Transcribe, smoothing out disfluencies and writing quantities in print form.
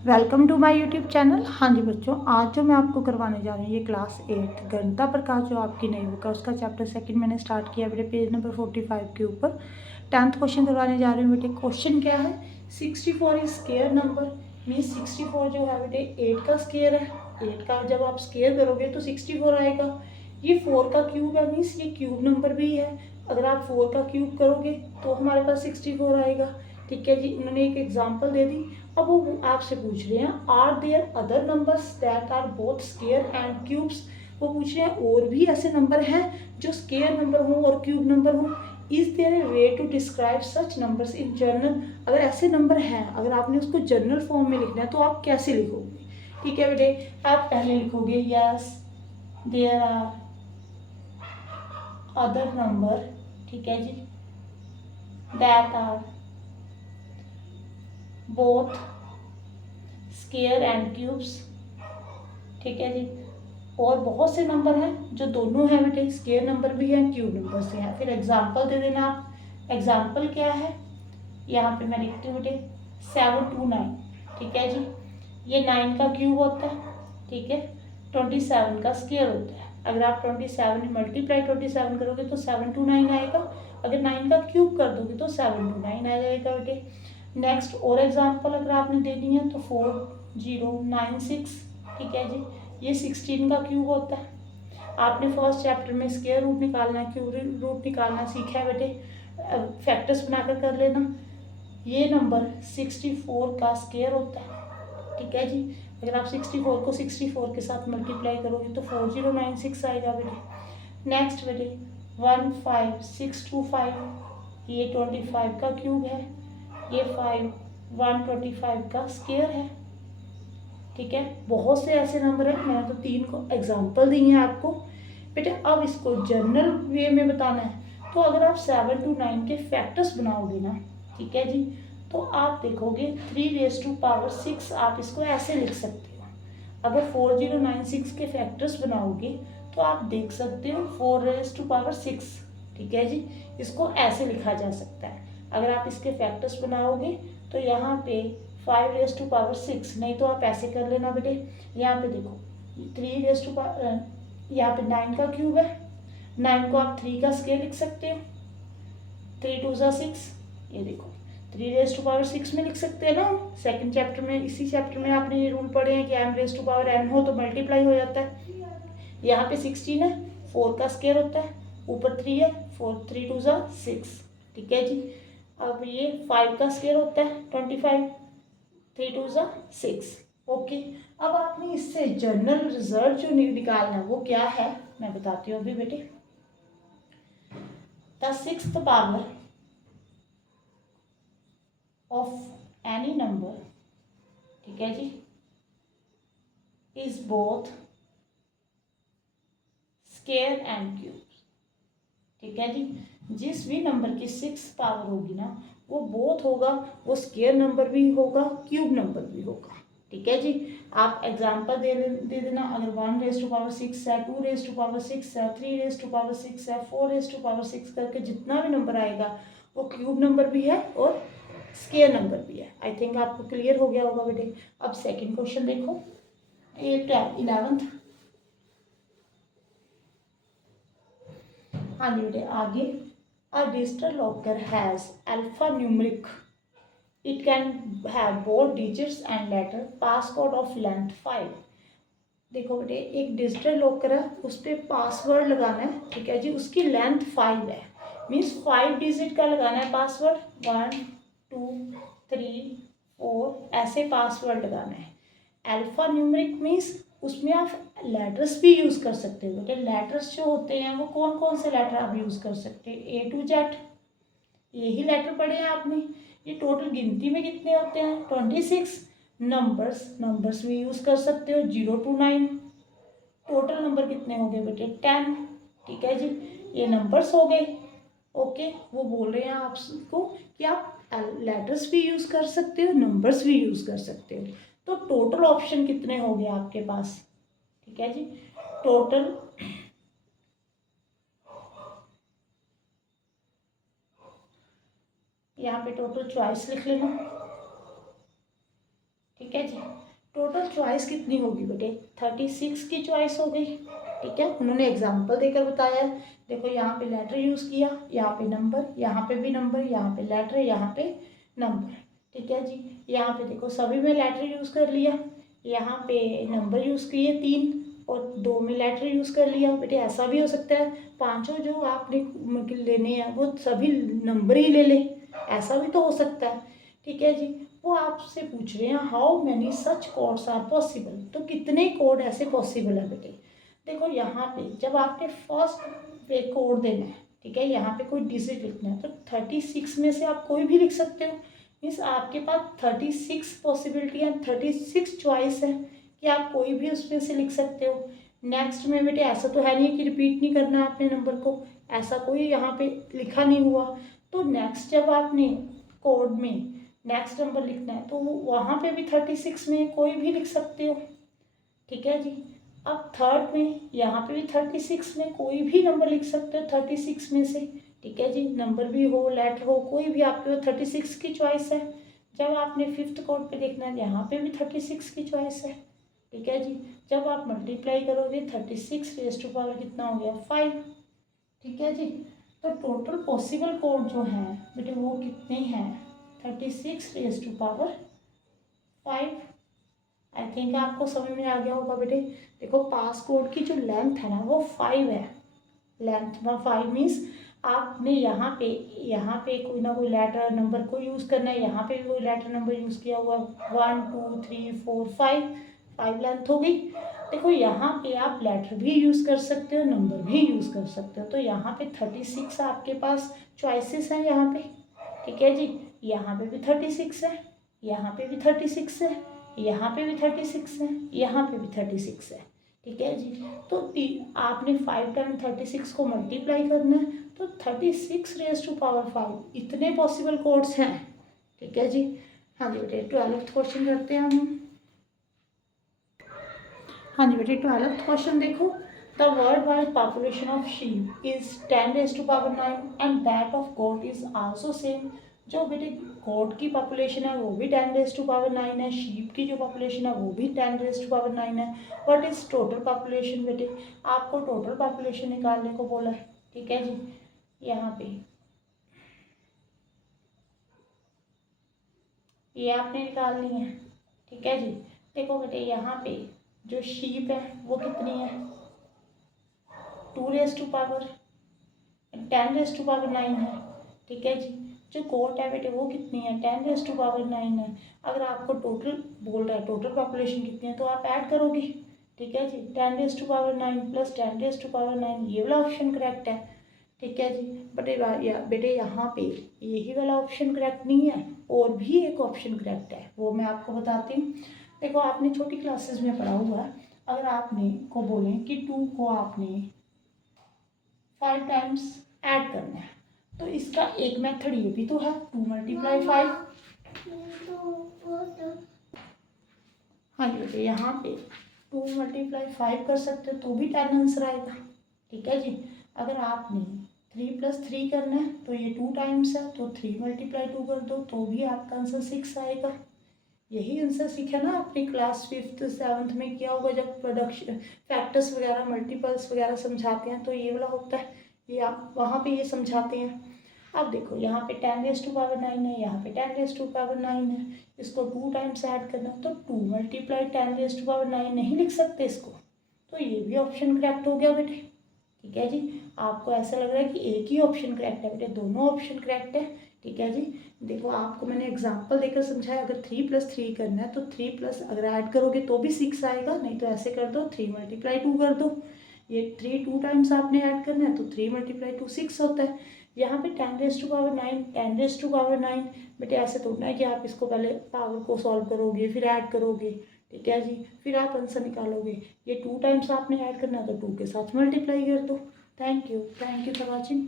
Welcome to my YouTube channel. हाँ जी बच्चों, आज जो मैं आपको करवाने जा रही हूँ ये क्लास 8 गणिता प्रकाश जो आपकी नई बुक है उसका चैप्टर सेकंड मैंने स्टार्ट किया बेटे पेज नंबर 45 के ऊपर 10th क्वेश्चन करवाने जा रही हूँ बेटे। क्वेश्चन क्या है, 64 इज स्केयर नंबर मीन्स 64 जो है बेटे 8 का स्केयर है। 8 का जब आप स्केयर करोगे तो 64 आएगा। ये 4 का क्यूब है मीन्स ये क्यूब नंबर भी है। अगर आप 4 का क्यूब करोगे तो हमारे पास 64 आएगा। ठीक है जी, उन्होंने एक एग्जाम्पल दे दी। अब वो आपसे पूछ रहे हैं are there other numbers that are both square and cubes. वो पूछ रहे हैं और भी ऐसे नंबर हैं जो स्केयर नंबर हो और क्यूब नंबर हो। Is there a way to describe such numbers in general. अगर ऐसे नंबर हैं, अगर आपने उसको जर्नल फॉर्म में लिखना है तो आप कैसे लिखोगे? ठीक है बेटे, आप पहले लिखोगे yes there are other number, ठीक है जी, that are both square and cubes. ठीक है जी, और बहुत से नंबर हैं जो दोनों हैं बेटे, स्केयर नंबर भी है क्यूब नंबर से है। फिर एग्जाम्पल दे देना आप। एग्जाम्पल क्या है, यहाँ पे मैं लिखती हूँ बेटे 729। ठीक है जी, ये 9 का क्यूब होता है। ठीक है, 27 का स्केयर होता है। अगर आप 27 मल्टीप्लाई 27 करोगे तो 729 आएगा। अगर 9 का क्यूब कर दोगे तो 729 आ जाएगा बेटे। नेक्स्ट और एग्जाम्पल अगर आपने देनी है तो 4096। ठीक है जी, ये 16 का क्यूब होता है। आपने फर्स्ट चैप्टर में स्क्वायर रूट निकालना है, क्यूब रूट निकालना सीखा है बेटे, फैक्टर्स बनाकर कर लेना। ये नंबर 64 का स्क्वायर होता है। ठीक है जी, अगर आप 64 को 64 के साथ मल्टीप्लाई करोगे तो 4096 आएगा बेटे। नेक्स्ट बेटे 15625, ये 25 का क्यूब है। ये 5 125 का स्क्वायर है। ठीक है, बहुत से ऐसे नंबर हैं, मैंने तो 3 को एग्जाम्पल दी हैं आपको बेटे। अब इसको जनरल वे में बताना है तो अगर आप 7 to 9 के फैक्टर्स बनाओगे ना, ठीक है जी, तो आप देखोगे 3 raised to power 6 आप इसको ऐसे लिख सकते हो। अगर 4096 के फैक्टर्स बनाओगे तो आप देख सकते हो 4 raised to power 6। ठीक है जी, इसको ऐसे लिखा जा सकता है। अगर आप इसके फैक्टर्स बनाओगे तो यहाँ पे 5 raised to power 6, नहीं तो आप ऐसे कर लेना बेटे। यहाँ पे देखो 3 raised to power, यहाँ पे 9 का क्यूब है। 9 को आप 3 का स्केयर लिख सकते हो, 3 2 6। ये देखो 3 raised to power 6 में लिख सकते हैं ना। सेकंड चैप्टर में, इसी चैप्टर में आपने ये रूल पढ़े हैं कि m raised to power n हो तो मल्टीप्लाई हो जाता है। यहाँ पे 16 है, 4 का स्केयर होता है, ऊपर 3 है, 3 2 6। ठीक है जी, अब ये 5 का स्केयर होता है 25, 3 2 6। ओके, अब आपने इससे जनरल रिजल्ट जो निकालना है वो क्या है मैं बताती हूँ अभी बेटे। The sixth power of any number, ठीक है जी, is both square and cube. ठीक है जी, जिस भी नंबर की 6 पावर होगी ना वो बोथ होगा, वो स्केयर नंबर भी होगा क्यूब नंबर भी होगा। ठीक है जी, आप एग्जांपल दे देना। अगर 1 raised to power 6 है, 2 raised to power 6 है, 3 raised to power 6 है, 4 raised to power 6 करके जितना भी नंबर आएगा वो क्यूब नंबर भी है और स्केयर नंबर भी है। आई थिंक आपको क्लियर हो गया होगा बेटे। अब सेकेंड क्वेश्चन देखो, 11th। हाँ जी बेटे, आगे a digital locker has alpha numeric, it can have both digits and later, passcode of length 5। देखो बेटे, एक डिजिटल लॉकर है, उस पर पासवर्ड लगाना है। ठीक है जी, उसकी लेंथ 5 है, मीन्स 5 डिजिट का लगाना है पासवर्ड। 1 2 3 4 ऐसे पासवर्ड लगाना है। अल्फा न्यूमरिक मीन्स उसमें आप लेटर्स भी यूज़ कर सकते हो बेटे। लेटर्स जो होते हैं वो कौन कौन से लेटर आप यूज़ कर सकते हैं, A to Z, यही लेटर पढ़े हैं आपने। ये टोटल गिनती में कितने होते हैं, 26। नंबर्स भी यूज़ कर सकते हो, 0 to 9। टोटल नंबर कितने हो गए बेटे, 10। ठीक है जी, ये नंबर्स हो गए। ओके, वो बोल रहे हैं आपको कि आप लेटर्स भी यूज़ कर सकते हो, नंबर्स भी यूज़ कर सकते हो। तो टोटल ऑप्शन कितने हो गए आपके पास? ठीक है जी, टोटल यहाँ पे टोटल चॉइस लिख लेना। ठीक ठीक है जी। टोटल चॉइस कितनी होगी बेटे, 36 की चॉइस हो गई। ठीक है, उन्होंने एग्जाम्पल देकर बताया। देखो यहाँ पे लेटर यूज़ किया, यहाँ पे नंबर, यहाँ पे भी नंबर, यहाँ पे लेटर, यहाँ पे नंबर। ठीक है जी, यहाँ पे देखो सभी में लेटर यूज़ कर लिया, यहाँ पे नंबर यूज़ किए 3 और 2 में लेटर यूज़ कर लिया। बेटे ऐसा भी हो सकता है पांचों जो आपने लेने हैं वो सभी नंबर ही ले ले, ऐसा भी तो हो सकता है। ठीक है जी, वो आपसे पूछ रहे हैं how many such codes are possible, तो कितने कोड ऐसे पॉसिबल है बेटे। देखो यहाँ पे जब आपने फर्स्ट पे कोड देना है, ठीक है, यहाँ पे कोई डिजिट लिखना है, तो 36 में से आप कोई भी लिख सकते हो। मीन्स आपके पास 36 पॉसिबिलिटी है, 36 चॉइस है कि आप कोई भी उसमें से लिख सकते हो। नेक्स्ट में बेटे ऐसा तो है नहीं कि रिपीट नहीं करना आपने नंबर को, ऐसा कोई यहाँ पे लिखा नहीं हुआ। तो नेक्स्ट जब आपने कोड में नेक्स्ट नंबर लिखना है तो वहाँ पे भी 36 में कोई भी लिख सकते हो। ठीक है जी, अब थर्ड में यहाँ पे भी 36 में कोई भी नंबर लिख सकते हो 36 में से। ठीक है जी, नंबर भी हो लेटर हो कोई भी आपके पास 36 की चॉइस है। जब आपने फिफ्थ कोड पे देखना है यहाँ पे भी 36 की चॉइस है। ठीक है जी, जब आप मल्टीप्लाई करोगे 36 रेज़ टू पावर कितना हो गया 5। ठीक है जी, तो टोटल पॉसिबल कोड जो है बेटे वो कितने हैं 36 raise to power 5। I think आपको समझ में आ गया होगा बेटे। देखो पास कोड की जो लेंथ है ना वो 5 है। लेंथ 5 मीन्स आपने यहाँ पे कोई ना कोई लेटर नंबर को यूज़ करना है, यहाँ पे भी कोई लेटर नंबर यूज़ किया हुआ 1 2 3 4 5 लेंथ हो गई। देखो यहाँ पे आप लेटर भी यूज़ कर सकते हो, नंबर भी यूज़ कर सकते हो। तो यहाँ पे 36 आपके पास चॉइसेस हैं यहाँ पे। ठीक है जी, यहाँ पे भी 36 है, यहाँ पे भी 36 है, यहाँ पे भी 36 है, यहाँ पे भी 36 है। ठीक है जी, तो आपने 5 टाइम 36 को मल्टीप्लाई करना है, तो 36 रेज़ टू पावर 5 इतने पॉसिबल कोड्स हैं। ठीक है जी, हाँ जी बेटे 12th क्वेश्चन करते हैं हम। हाँ जी बेटे 12th क्वेश्चन देखो, the world wide population of sheep is 10 raise to power 9 and that of goat is also same. जो बेटे गोट की पॉपुलेशन है वो भी 10 रेज़ टू पावर 9 है, शीप की जो पॉपुलेशन है वो भी 10 रेज़ टू पावर 9 है। व्हाट इज टोटल पॉपुलेशन बेटे, आपको टोटल पॉपुलेशन निकालने को बोला है। ठीक है जी, यहाँ पे ये आपने निकालनी है। ठीक है जी, देखो बेटे यहाँ पे जो शीप है वो कितनी है 2 raise to power 10 raise to power 9 है। ठीक है जी, जो गोट है बेटे वो कितनी है 10 रेज़ टू पावर 9 है। अगर आपको टोटल बोल रहा है टोटल पॉपुलेशन कितनी है तो आप ऐड करोगे। ठीक है जी, 10 raise to power 9 plus 10 raise to power 9, ये वाला ऑप्शन करेक्ट है। ठीक है जी, बेटे यहाँ पे यही वाला ऑप्शन करेक्ट नहीं है, और भी एक ऑप्शन करेक्ट है, वो मैं आपको बताती हूँ। देखो आपने छोटी क्लासेस में पढ़ा हुआ है, अगर आपने को बोलें कि 2 को आपने 5 टाइम्स ऐड करना है, तो इसका एक मेथड ये भी तो है 2 मल्टीप्लाई 5। हाँ जी बेटे, यहाँ पे 2 मल्टीप्लाई 5 कर सकते हो तो भी 10 आंसर आएगा। ठीक है जी, अगर आपने 3 प्लस 3 करना है तो ये 2 टाइम्स है, तो 3 मल्टीप्लाई 2 कर दो तो भी आपका आंसर 6 आएगा। यही आंसर सीखा ना आपने क्लास 5th 7th में किया होगा, जब प्रोडक्शन फैक्टर्स वगैरह मल्टीपल्स वगैरह समझाते हैं तो ये वाला होता है, ये आप वहाँ पे ये समझाते हैं। अब देखो यहाँ पे 10 रेज़ टू पावर 9 है, यहाँ पे 10 रेज़ टू पावर 9 है, इसको 2 टाइम्स ऐड करना तो 2 मल्टीप्लाई 10 रेज़ टू पावर 9 नहीं लिख सकते इसको, तो ये भी ऑप्शन करेक्ट हो गया बेटे। ठीक है जी, आपको ऐसा लग रहा है कि एक ही ऑप्शन करेक्ट है बेटे, दोनों ऑप्शन करेक्ट है। ठीक है जी, देखो आपको मैंने एग्जांपल देकर समझाया, अगर 3 प्लस 3 करना है तो 3 प्लस अगर ऐड करोगे तो भी 6 आएगा, नहीं तो ऐसे कर दो 3 मल्टीप्लाई 2 कर दो। ये 3 2 टाइम्स आपने ऐड करना है तो 3 मल्टीप्लाई 2 6 होता है। यहाँ पे 10 raise to power 9 10 raise to power 9, बेटे ऐसे थोड़ा है कि आप इसको पहले पावर को सॉल्व करोगे फिर ऐड करोगे। ठीक है जी, फिर आप आंसर निकालोगे, ये 2 टाइम्स आपने ऐड करना है तो 2 के साथ मल्टीप्लाई कर दो। Thank you for watching.